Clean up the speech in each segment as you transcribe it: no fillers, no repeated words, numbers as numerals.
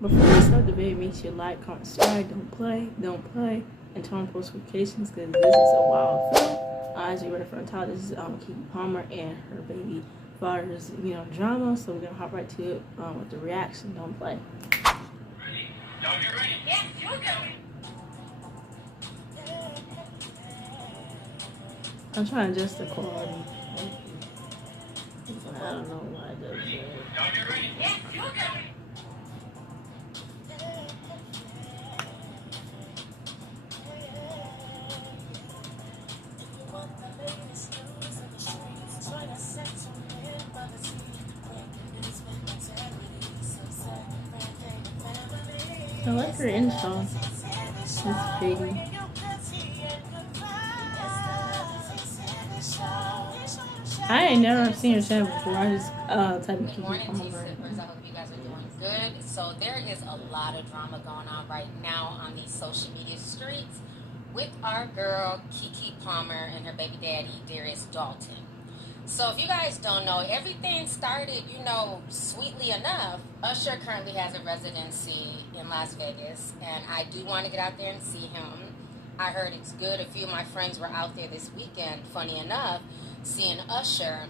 Before we start the video, make sure you like, comment, subscribe, don't play, and turn on post notifications because this is a wild film. As you read from the top, this is Keke Palmer and her baby father's, drama. So we're gonna hop right to it with the reaction. Don't play. Ready? Now you're ready. Yes, you're going. I'm trying to adjust the quality. I don't know why it does that. Now you're ready. Yes, you're going. I like her intro. It's pretty. I ain't never seen her channel before. I just typed Keke Palmer. I hope you guys are doing good. So there is a lot of drama going on right now on these social media streets with our girl Keke Palmer and her baby daddy Darius Jackson. So if you guys don't know, everything started, sweetly enough. Usher currently has a residency in Las Vegas, and I do want to get out there and see him. I heard it's good. A few of my friends were out there this weekend, funny enough, seeing Usher.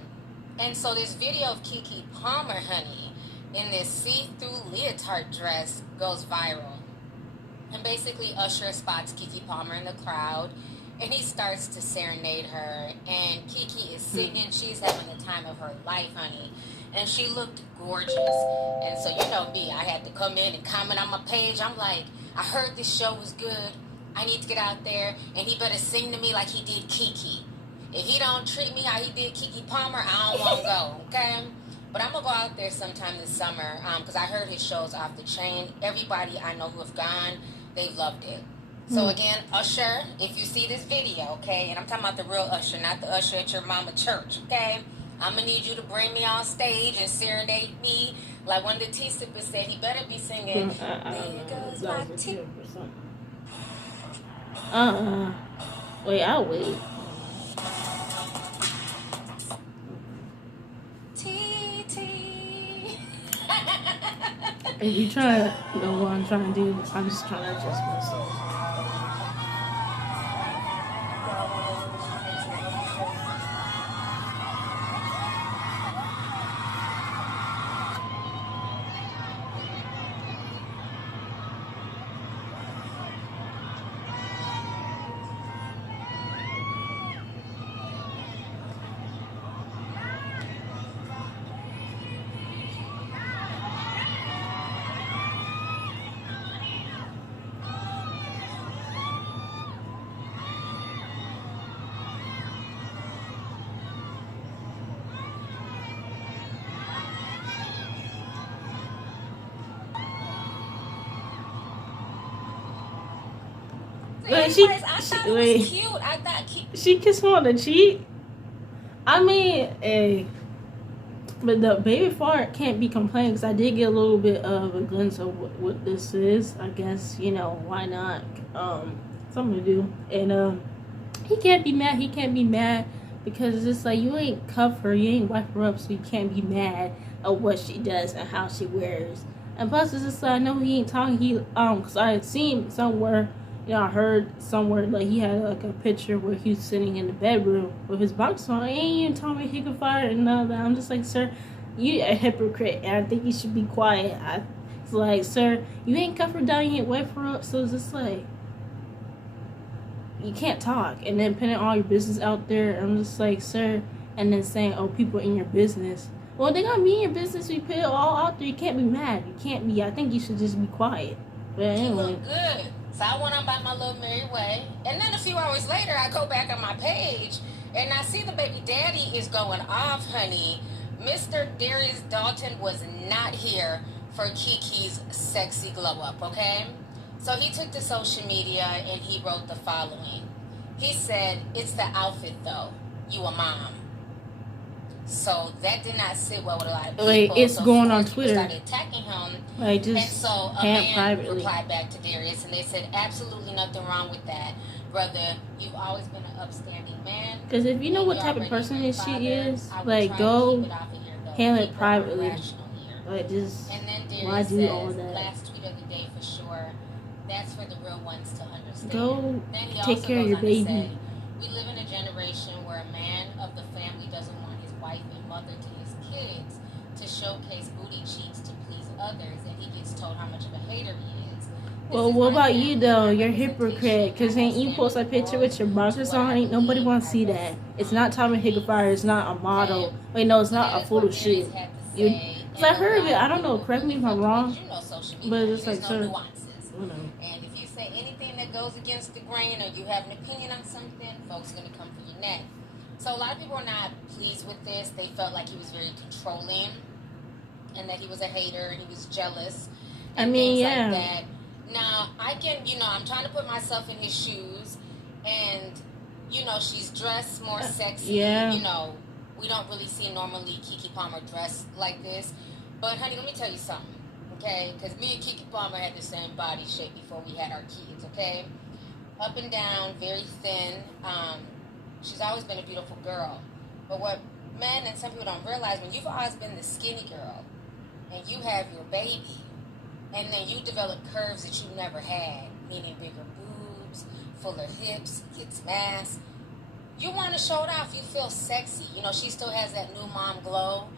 And so this video of Keke Palmer, honey, in this see-through leotard dress goes viral. And basically Usher spots Keke Palmer in the crowd, and he starts to serenade her. And Keke is singing. She's having the time of her life, honey. And she looked gorgeous. And so you know me, I had to come in and comment on my page. I'm like, I heard this show was good. I need to get out there, and he better sing to me like he did Keke. If he don't treat me how he did Keke Palmer, I don't want to go, okay? But I'm going to go out there sometime this summer because I heard his show's off the chain. Everybody I know who have gone, they've loved it. So again, Usher, if you see this video, okay, and I'm talking about the real Usher, not the Usher at your mama church, okay? I'm going to need you to bring me on stage and serenade me like one of the T-Sippers said. He better be singing, there goes my tea. Wait, I'll wait. If you try to know what I'm trying to do, I'm just trying to adjust myself. Wait, she kissed him on the cheek. I mean, but the baby fart can't be complaining because I did get a little bit of a glimpse of what this is. I guess why not? Something to do, and he can't be mad. He can't be mad because it's just like you ain't cuff her, you ain't wipe her up, so you can't be mad at what she does and how she wears. And plus, it's just like I know he ain't talking. Because I had seen somewhere. I heard somewhere like he had like a picture where he was sitting in the bedroom with his box on. He ain't even telling me he could fire and all that. I'm just like, sir, you a hypocrite, and I think you should be quiet. It's like, sir, you ain't cuff her down, you ain't wipe her up, so it's just like you can't talk and then putting all your business out there. I'm just like, sir, and then saying, oh, people in your business. Well, they gonna be in your business. We put it all out there. You can't be mad. You can't be. I think you should just be quiet. But anyway. You look good. So I went on by my little merry way. And then a few hours later, I go back on my page, and I see the baby daddy is going off, honey. Mr. Darius Jackson was not here for Keke's sexy glow up, okay? So he took to social media, and he wrote the following. He said, it's the outfit, though. You a mom. So that did not sit well with a lot of people. Wait, it's so going on Twitter. Started attacking him. Like, just and so a man privately replied back to Darius, and they said, absolutely nothing wrong with that. Brother, you've always been an upstanding man. Because if you know what type of person this she is, like, go handle it privately. Like, just, why do all that? topic of the day for sure. That's for the real ones to understand. Go then he take also care of goes your on to baby. say, we live in a generation where a man of the family doesn't want his wife and mother to his kids to showcase booty cheeks to please others, and he gets told how much of a hater he is. Well, what about you though? You're a hypocrite, cause ain't you post a picture with your boxers on? Ain't nobody want to see that. It's not Tommy Hilfiger. It's not a model. Wait, no, it's not a photo shoot. You, cause I heard of it. I don't know. Correct me if I'm wrong. But it's like, sir. And if you say anything that goes against the grain, or you have an opinion on something, folks are gonna come for your neck. So a lot of people are not pleased with this. They felt like he was very controlling, and that he was a hater, and he was jealous. And I mean, things yeah. like that. Now, I can, I'm trying to put myself in his shoes, and, she's dressed more sexy. Yeah. We don't really see normally Keke Palmer dressed like this. But, honey, let me tell you something, okay? Because me and Keke Palmer had the same body shape before we had our kids, okay? Up and down, very thin. She's always been a beautiful girl. But what men and some people don't realize, when you've always been the skinny girl, and you have your baby, and then you develop curves that you never had, meaning bigger boobs, fuller hips, hips mass. You want to show it off. You feel sexy. She still has that new mom glow.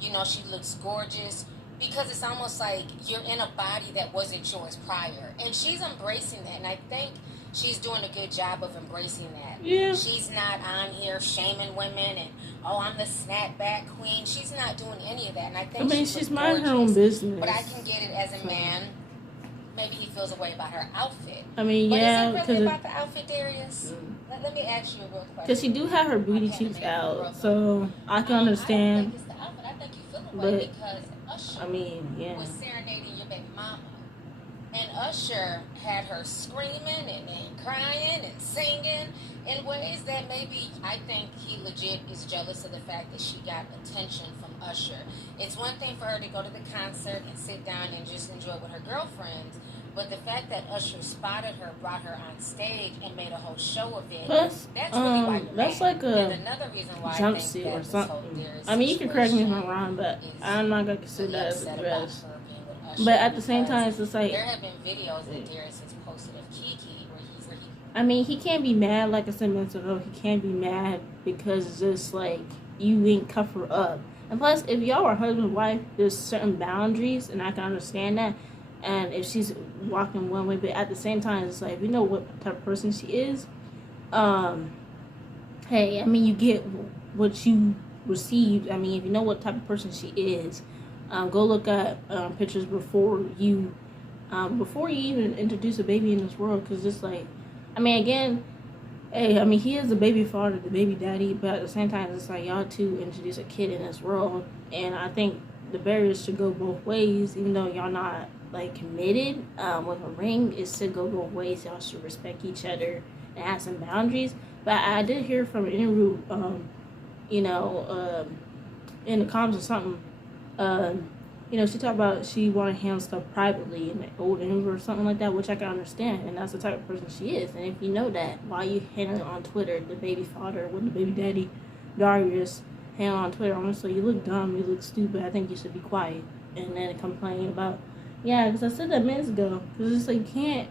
She looks gorgeous, because it's almost like you're in a body that wasn't yours prior. And she's embracing that, and I think she's doing a good job of embracing that. Yeah. She's not on here shaming women and, I'm the snapback queen. She's not doing any of that. And I think she's minding her own business. But I can get it as a man. Maybe he feels a way about her outfit. I mean, but yeah. Is it really about the outfit, Darius? Let me ask you a real question. Because she do have her booty cheeks out, so I can understand. I don't think it's the outfit. I think you feel a way because Usher was serenading your baby mama. And Usher had her screaming and crying and singing in ways that maybe I think he legit is jealous of the fact that she got attention from Usher. It's one thing for her to go to the concert and sit down and just enjoy it with her girlfriends, but the fact that Usher spotted her, brought her on stage, and made a whole show of it, that's really why you're that's mad. like a and another reason why jumpsuit or something. I mean, you can correct me if I'm wrong, but I'm not going to consider that as a dress. But at the same time, it's just like, there have been videos that Darius has posted of Keke where he I mean, he can't be mad, like I said minutes ago. He can't be mad because it's just like you ain't cover up. And plus, if y'all are husband and wife, there's certain boundaries, and I can understand that. And if she's walking one way, but at the same time, it's like, we know what type of person she is. Hey, I mean, you get what you received. I mean, if you know what type of person she is, go look at pictures before you even introduce a baby in this world. Because it's like, I mean, again, hey, I mean, he is the baby father, the baby daddy, but at the same time, it's like y'all two introduce a kid in this world. And I think the barriers should go both ways, even though y'all not like committed with a ring. It should go both ways. Y'all should respect each other and have some boundaries. But I did hear from an interview, in the comments or something, she talked about she wanted to handle stuff privately in the old interview or something like that, which I can understand, and that's the type of person she is. And if you know that, why you handling it on Twitter, the baby father with the baby daddy Darius handling on Twitter? Honestly, you look dumb, you look stupid. I think you should be quiet and then complain about, because I said that minutes ago, because it's like you can't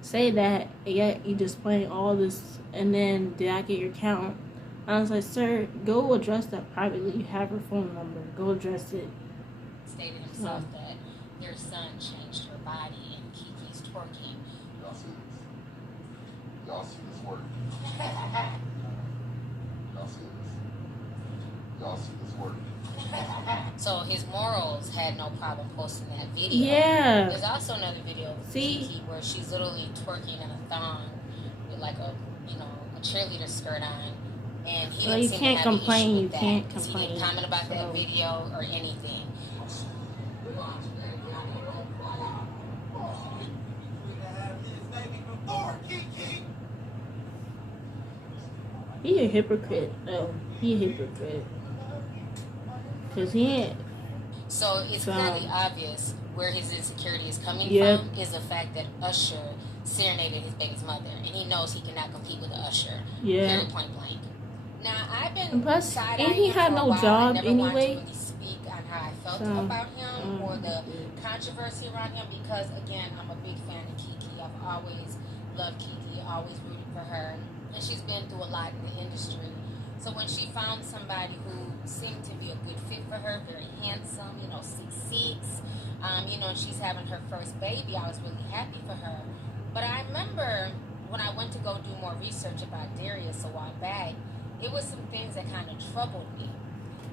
say that, and yet you just playing all this, and then did I get your count? I was like, sir, go address that privately. You have her phone number. Go address it. Stated himself that their son changed her body and Keke's twerking. Y'all see this? Y'all see this work? Y'all see this? Y'all see this work? So his morals had no problem posting that video. Yeah. There's also another video of Keke where she's literally twerking in a thong with like a cheerleader skirt on. And he didn't seem to have an issue with that, because he didn't comment about that video or anything. He a hypocrite. He a hypocrite. Because he ain't. So it's clearly obvious where his insecurity is coming from is the fact that Usher serenaded his baby's mother, and he knows he cannot compete with Usher. Very point blank. Now I've been and plus, ain't he had no job anyway? Really speak on how I felt about him or the controversy around him, because again, I'm a big fan of Keke. I've always loved Keke, always rooted for her, and she's been through a lot in the industry. So when she found somebody who seemed to be a good fit for her, very handsome, 6'6", and she's having her first baby, I was really happy for her. But I remember when I went to go do more research about Darius a while back, it was some things that kind of troubled me.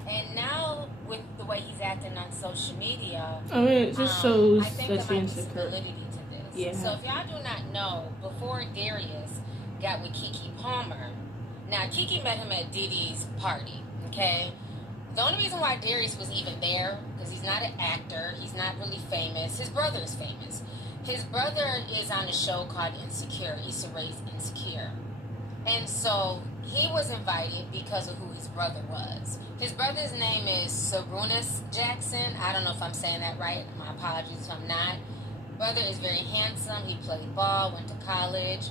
And now, with the way he's acting on social media, I mean, it just shows I think that there might be she's some insecure. validity to this. Yeah. So if y'all do not know, before Darius got with Keke Palmer, now Keke met him at Diddy's party, okay? The only reason why Darius was even there, because he's not an actor, he's not really famous. His brother is famous. His brother is on a show called Insecure, Issa Rae's Insecure. And so he was invited because of who his brother was. His brother's name is Zodiac Jackson. I don't know if I'm saying that right. My apologies if I'm not. Brother is very handsome. He played ball, went to college.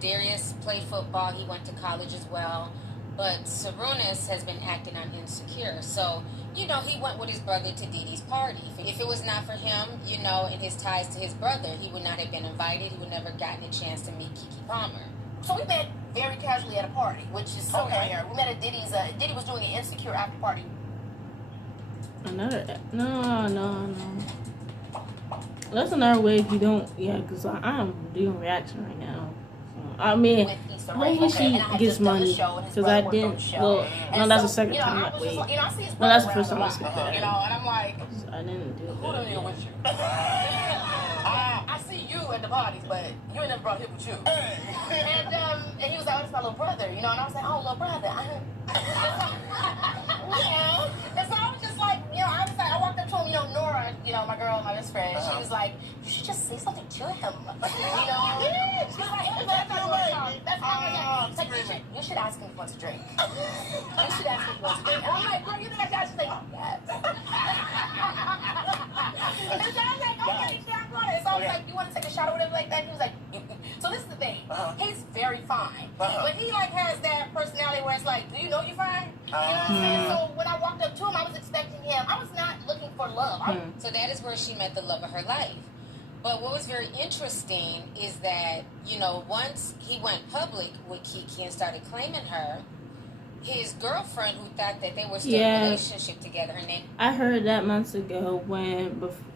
Darius played football. He went to college as well. But Zodiac has been acting on Insecure. So, he went with his brother to Diddy's party. If it was not for him, and his ties to his brother, he would not have been invited. He would never gotten a chance to meet Keke Palmer. So we met very casually at a party, which is so rare. We met at Diddy's. Diddy was doing the Insecure after party. No. That's another way if you don't, because I'm doing reaction right now. I mean, hopefully she gets money, because I didn't, that's the second time I wait. No, that's the first time I skipped that. And I'm like, I didn't do who done that. with you? I see you at the parties, but you ain't never brought him with you. And he was like, oh, that's my little brother, and I was like, oh, little brother. And so I was just like, I walked up to him, Nora, my girl, my best friend, she was like, you should just say something to him. She's like, that's not you should ask him if he wants a drink. You should ask him if he wants a drink. And I'm like, girl, you think that guy? She's like, oh, yes. And so I was like, okay, so I was like, you want to take a shot or whatever like that? And he was like, so this is the thing. He's very fine. But he has that personality where it's like, do you know you're fine? You know what I'm saying? So when I walked up to him, I was expecting him. I was not looking for love. So that is where she met the love of her life. But what was very interesting is that, once he went public with Keke and started claiming her, his girlfriend, who thought that they were still in a relationship together, her name... I heard that months ago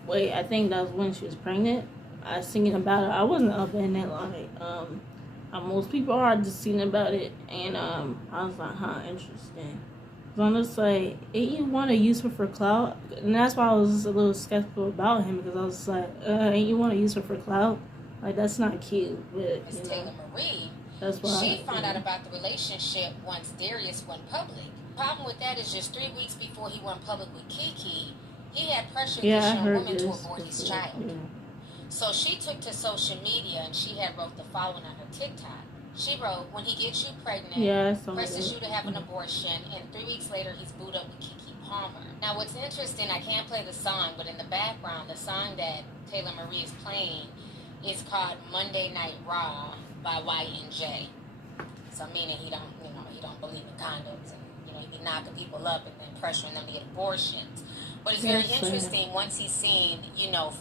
I think that was when she was pregnant. I was thinking about it. I wasn't up in it most people are just thinking about it, and I was like, interesting. So I'm just like, you want to use her for clout, and that's why I was just a little skeptical about him, because I was like, you want to use her for clout? Like, that's not cute. But Miss Taylor Marie, that's why she found out about the relationship once Darius went public. The problem with that is just 3 weeks before he went public with Keke, he had pressured this young woman to abort his child. Yeah. So she took to social media and she had wrote the following on her TikTok. She wrote, when he gets you pregnant, presses you to have an abortion, and 3 weeks later he's booed up with Keke Palmer. Now what's interesting, I can't play the song, but in the background, the song that Taylor Marie is playing is called Monday Night Raw by Y&J. So meaning he don't believe in condoms, and he be knocking people up and then pressuring them to get abortions. But it's very interesting, once he's seen,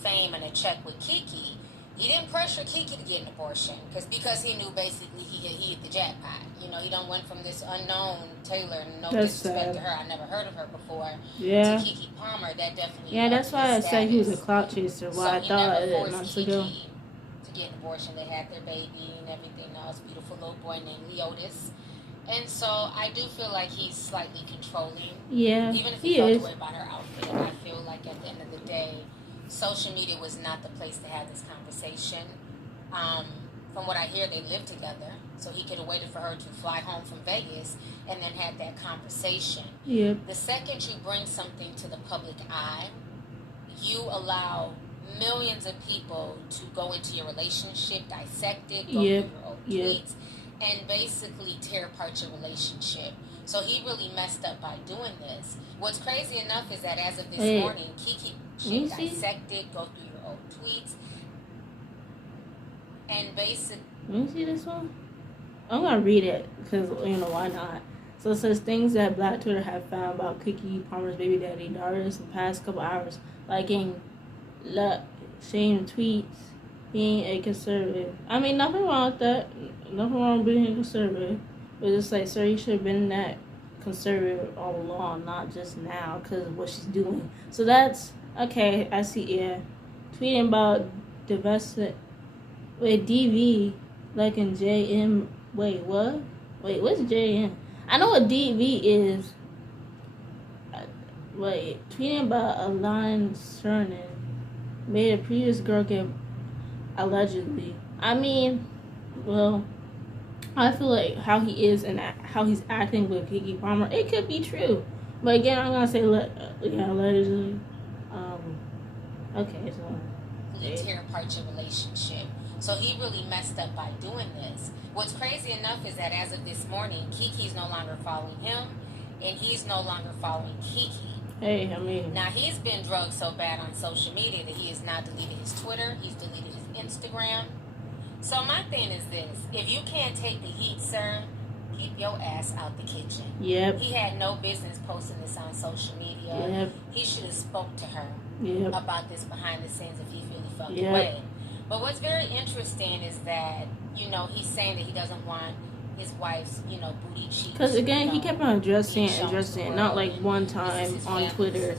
fame and a check with Keke, he didn't pressure Keke to get an abortion because he knew basically he hit the jackpot. He done went from this unknown Taylor, no disrespect to her, I never heard of her before, to Keke Palmer. That definitely that's why I said he was a clout chaser. So I thought it months ago. To get an abortion, they had their baby and everything else. Beautiful little boy named Leotis. And so I do feel like he's slightly controlling. Yeah, even if he felt the way about her outfit. I feel like at the end of the day, social media was not the place to have this conversation. From what I hear, they live together, so he could have waited for her to fly home from Vegas and then had that conversation. Yep. The second you bring something to the public eye, you allow millions of people to go into your relationship, dissect it, go through your old tweets, and basically tear apart your relationship. So he really messed up by doing this. What's crazy enough is that as of this morning, Keke, she dissected, go through your old tweets, and basically... Let me see this one. I'm going to read it, because, why not? So it says things that Black Twitter have found about Keke Palmer's baby daddy Darius in the past couple hours, liking shame tweets, being a conservative. I mean, nothing wrong with that. Nothing wrong with being a conservative. But it's like, sir, you should have been that conservative all along, not just now because of what she's doing. So that's okay. I see. Yeah, tweeting about divestment. Wait, DV like in JM. Wait, what? Wait, what's JM? I know what DV is. Wait, tweeting about a line Cernan made a previous girl get allegedly. I mean, well, I feel like how he is and how he's acting with Keke Palmer, it could be true. But again, I'm gonna say allegedly. Okay, so tear apart your relationship. So he really messed up by doing this. What's crazy enough is that as of this morning, Kiki's no longer following him, and he's no longer following Keke. Hey, I mean, now he's been drugged so bad on social media that he has now deleted his Twitter, he's deleted his Instagram. So my thing is this: if you can't take the heat, sir, keep your ass out the kitchen. Yep. He had no business posting this on social media. Yep. He should have spoke to her about this behind the scenes if he really felt the way. But what's very interesting is that, you know, he's saying that he doesn't want his wife's, you know, booty cheeks. Because again, he kept on addressing, not like one time on Twitter.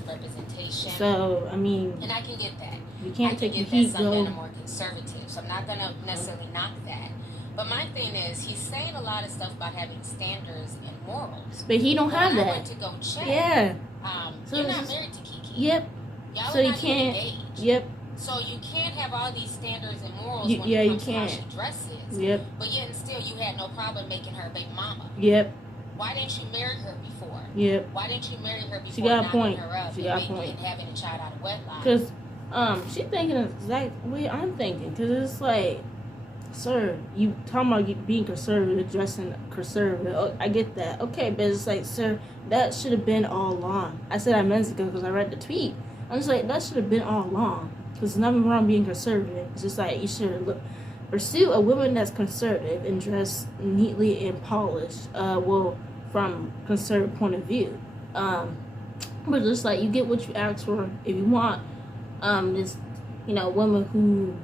So I mean, and I can get that. You can't take the heat. heat. Some men are more conservative, so I'm not gonna necessarily knock that. But my thing is, he's saying a lot of stuff about having standards and morals. But he don't have that. I went to go check. Yeah. So you're not married to Keke. Yep. Y'all so are you not can't. Engaged. Yep. So you can't have all these standards and morals when you it comes can't. to how she dresses. Yep. But yet and still, you had no problem making her a baby mama. Yep. Why didn't you marry her before? Yep. Why didn't you marry her before? She got a point. Her up she got a point. And having a child out of wedlock. Because she thinking the exact way I'm thinking. Because it's like, sir, you talking about being conservative, dressing conservative. Oh, I get that. Okay, but it's like, sir, that should have been all along. I said that minutes ago because I read the tweet. I'm just like, that should have been all along. Because there's nothing wrong being conservative. It's just like, you should pursue a woman that's conservative and dressed neatly and polished. From conservative point of view. But just like, you get what you ask for. If you want this, you know, woman who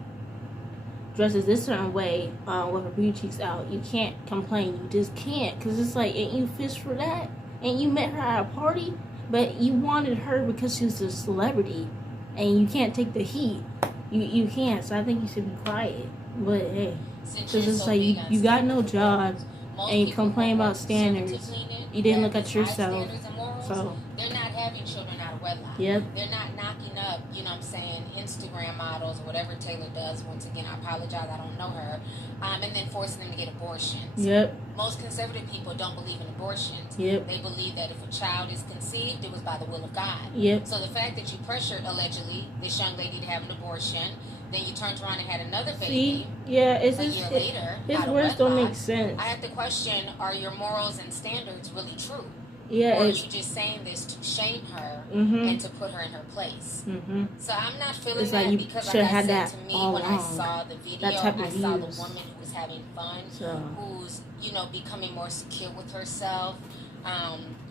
dresses this certain way with her booty cheeks out, you can't complain. You just can't. Because it's like, ain't you fished for that? And you met her at a party, but you wanted her because she was a celebrity. And you can't take the heat. You can't. So I think you should be quiet. But hey, because it's like, you got no job and you complain about standards. You didn't look at yourself. So they're not having children out of wedlock. Yep. They're not knocking up, you know what I'm saying, Instagram models or whatever Taylor does. Once again, I apologize, I don't know her. And then forcing them to get abortions. Yep. Most conservative people don't believe in abortions. Yep. They believe that if a child is conceived, it was by the will of God. Yep. So the fact that you pressured, allegedly, this young lady to have an abortion, then you turned around and had another baby. See? Yeah, it's a year later. His words don't make sense. I have to question, are your morals and standards really true? Yeah, or are you just saying this to shame her and to put her in her place? So I'm not feeling that like because, like I said, to me, when I along. saw the video, I saw the woman who was having fun, who's, you know, becoming more secure with herself,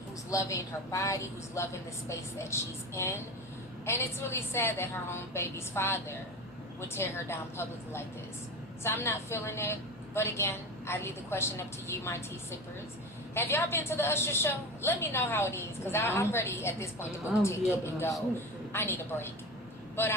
who's loving her body, who's loving the space that she's in. And it's really sad that her own baby's father would tear her down publicly like this. So I'm not feeling it. But again, I leave the question up to you, my tea sippers. Have y'all been to the Usher show? Let me know how it is, because I'm ready at this point to book a ticket and go. I need a break. But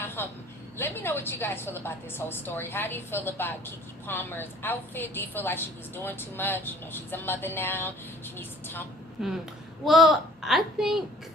let me know what you guys feel about this whole story. How do you feel about Keke Palmer's outfit? Do you feel like she was doing too much? You know, she's a mother now. She needs to tumble. Well, I think,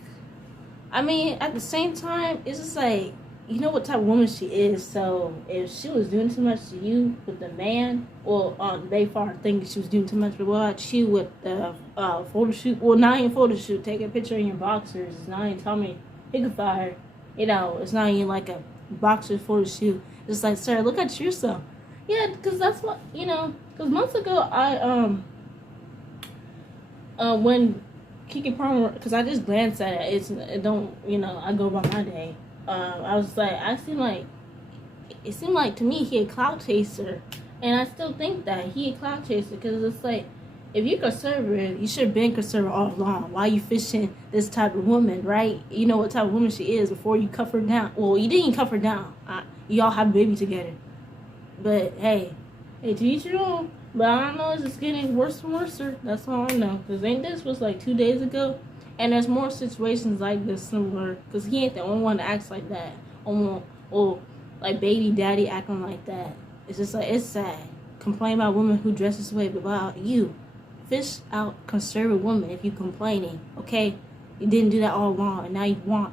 I mean, at the same time, it's just like, you know what type of woman she is. So if she was doing too much to you with the man, well, they far thinking she was doing too much, but what about you with the photo shoot? Well, not even photo shoot. Take a picture in your boxers. It's not even Tommy Hilfiger. You know, it's not even like a boxer photo shoot. It's like, sir, look at yourself. Yeah, because that's what, you know. Because months ago, when Keke Palmer, because I just glanced at it. It don't, you know, I go by my day. I was like, it seemed like to me he a clout chaser, and I still think that he a clout chaser because it's like, if you're conservative, you should have been conservative all along. Why you fishing this type of woman, right? You know what type of woman she is before you cuff her down. Well, you didn't cuff her down. Y'all have a baby together. But hey, to each your own. But I don't know, it's just getting worse and worse. That's all I know. Because ain't this was like 2 days ago? And there's more situations like this similar. Because he ain't the only one that acts like that. Or like baby daddy acting like that. It's just like, it's sad. Complain about women who dress this way. But about you. Fish out conservative woman if you complaining. Okay? You didn't do that all along. And now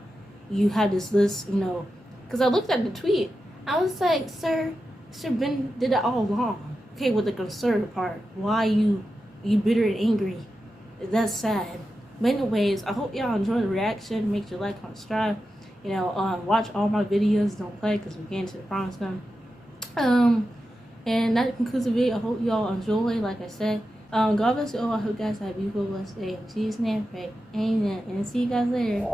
you have this list, you know. Because I looked at the tweet. I was like, sir, should have been did that all along. Okay, with the conservative part, why you bitter and angry? That's sad. But anyways, I hope y'all enjoy the reaction. Make sure you like, comment, subscribe. You know, watch all my videos. Don't play because we're getting to the promised land. And that concludes the video. I hope y'all enjoy. Like I said, God bless you all. I hope you guys have a beautiful, blessed day. In Jesus' name, pray. Amen. And see you guys later.